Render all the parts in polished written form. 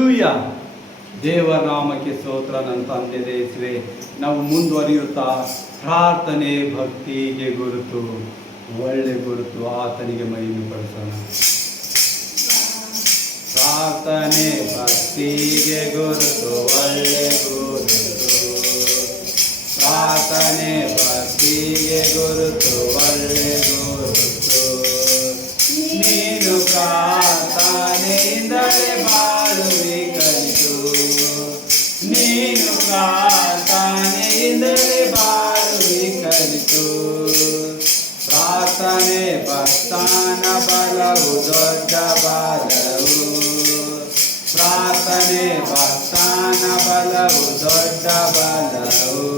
Hallelujah. ದೇವನಾಮಕ್ಕೆ ಸ್ತೋತ್ರ. ನನ್ನ ತಂದೆ ದೇಸುವೆ, ನಾವು ಮುಂದುವರಿಯುತ್ತಾ ಪ್ರಾರ್ಥನೆ ಭಕ್ತಿಗೆ ಗುರುತು, ಒಳ್ಳೆ ಗುರುತು, ಆತನಿಗೆ ಮಹಿಮೆ ಪಡಿಸೋಣ. ಪ್ರಾರ್ಥನೆ ಭಕ್ತಿಗೆ ಗುರುತು, ಒಳ್ಳೆ ಗುರುತು. ಪ್ರಾರ್ಥನೆ ಭಕ್ತಿಗೆ ಗುರುತು, ಒಳ್ಳೆ ಗುರುತು. ನೀನು ಪ್ರಾರ್ಥನೆಯಿಂದಲೇ ಬಾಳುವೆ ಕಲಿತು. ನೀನು ಪ್ರಾರ್ಥನೆಯಿಂದಲೇ ಬಾಳುವೆ ಕಲಿತು. ಪ್ರಾರ್ಥನೆ ಭಕ್ತನ ಬಲವು, ದೊಡ್ಡ ಬಲವು. ಪ್ರಾರ್ಥನೆ ಭಕ್ತನ ಬಲವು, ದೊಡ್ಡ ಬಲವು.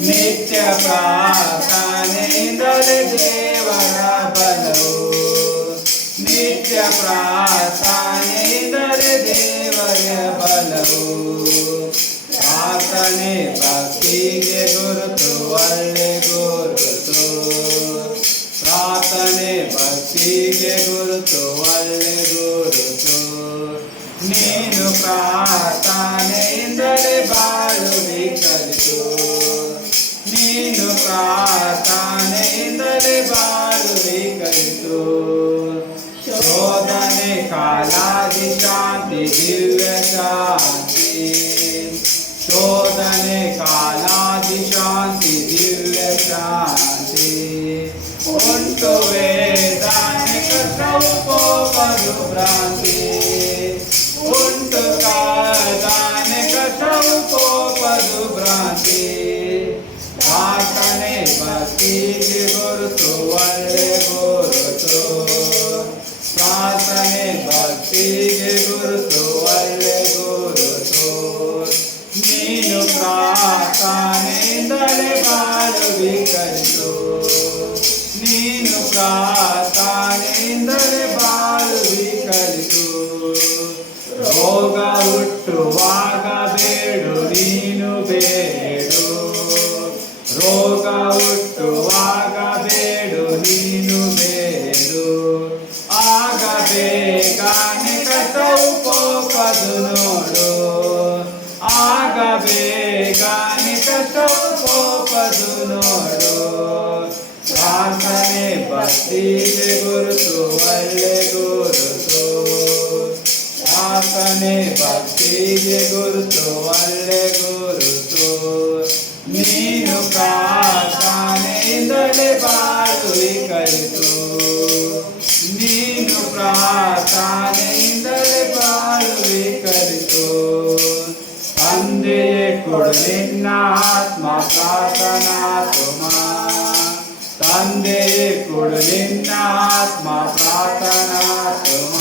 ನಿತ್ಯ ಪ್ರಾರ್ಥನೆಯಿಂದಲೇ ದೇವರ ಬಲವು. ನಿತ್ಯ ಪ್ರಾರ್ಥನೆಯಿಂದಲೇ ದೇವರ ಬಲವು. ಪ್ರಾರ್ಥನೆ ಭಕ್ತಿಗೆ ಗುರುತು, ಒಳ್ಳೆ ಗುರುತು. ಪ್ರಾರ್ಥನೆ ಭಕ್ತಿಗೆ ಗುರುತು, ಒಳ್ಳೆ ಗುರುತು. ನೀನು ಪ್ರಾರ್ಥನೆಯಿಂದಲೇ ಬಾಳುವೆ ಕಲಿತು. ನೀನು ಪ್ರಾರ್ಥನೆಯಿಂದಲೇ ಬಾಳುವೆ ಕಲಿತು. ಶೋಧನೆ ಕಾಲಾದಿ ಶಾಂತಿ, ದಿವ್ಯ ಶಾಂತಿ. ಶೋಧನೆ ಕಾಲಾದಿ ಶಾಂತಿ, ದಿವ್ಯ ಶಾಂತಿ. ಉಂಟು ವೇದನೆ ಕಷ್ಟವು, ಕೋಪದು ಭ್ರಾಂತಿ. ಉಂಟು ಕಾದಾನೆ ಕಷ್ಟವು, ಕೋಪದು ಭ್ರಾಂತಿ. ಪ್ರಾರ್ಥನೆ ಭಕ್ತಿಗೆ ಗುರುತು, ಒಳ್ಳೆ ಗುರುತು. ಪ್ರಾರ್ಥನೆ ಭಕ್ತಿಗೆ ಗುರುತು, ಒಳ್ಳೆ ಗುರುತು. ನೀನು ಪ್ರಾರ್ಥನೆಯಿಂದಲೇ ಬಾಳುವೆ ಕಲಿತು. ನೀನು ಪ್ರಾರ್ಥನೆಯಿಂದಲೇ ಬಾಳುವೆ ಕಲಿತು. ರೋಗ ಹುಟ್ಟುವಾಗ ಬೇಡು, ನೀನು ಬೇಡು. ರೋಗ ಹುಟ್ಟುವಾಗ ಬೇಡು, ನೀನು ಬೇಡು. ಆಗ ಬೇಗನೆ ಕಷ್ಟವು, ಕೋಪದು ನೋಡು. ಆಗ ಬೇಗನೆ ಕಷ್ಟವು, ಕೋಪದು ನೋಡು. ಪ್ರಾರ್ಥನೆ ಭಕ್ತಿಗೆ ಗುರುತು, ಒಳ್ಳೆ ಗುರುತು. ಪ್ರಾರ್ಥನೆ ಭಕ್ತಿಗೆ ಗುರುತು, ಒಳ್ಳೆ ಗುರುತು. ನೀನು ಪ್ರಾರ್ಥನೆಯಿಂದಲೇ ಬಾಳುವೆ ಕಲಿತು. ನೀನು ಪ್ರಾರ್ಥನೆಯಿಂದಲೇ ಬಾಳುವೆ ಕಲಿತು. ತಂದೆಯೇ ಕೊಡು ನಿನ್ನ ಆತ್ಮ ಪ್ರಾರ್ಥನಾ ತುಮ. ತಂದೆಯೇ ಕೊಡು ನಿನ್ನ ಆತ್ಮ ಪ್ರಾರ್ಥನಾ ತುಮ.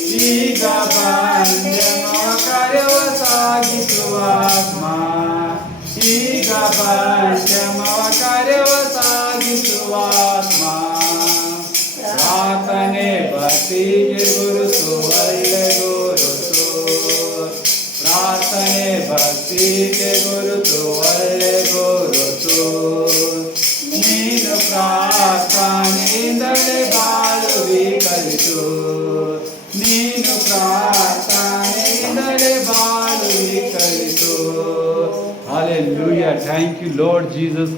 ಈಗ ಪಂಚಮ ಕಾರ್ಯವ ಸಾಗಿಸುವ ಆತ್ಮ. ಈಗ ಪಂಚಮ ಕಾರ್ಯವ ಸಾಗಿಸುವ ಆತ್ಮ. ಪ್ರಾರ್ಥನೆ ಭಕ್ತಿಗೆ ಗುರುತು, ಒಳ್ಳೆ ಗುರುತು. ಪ್ರಾರ್ಥನೆ ಭಕ್ತಿಗೆ ಗುರುತು, ಒಳ್ಳೆ ಗುರುತು. ನೀನು ಪ್ರಾರ್ಥನೆಯಿಂದಲೇ ಬಾಳುವೆ ಕಲಿತು. ನೀನು ಪ್ರಾರ್ಥನೆಯಿಂದಲೇ ಬಾಳುವೆ ಕಲಿತು. Hallelujah. Thank you, Lord Jesus Christ.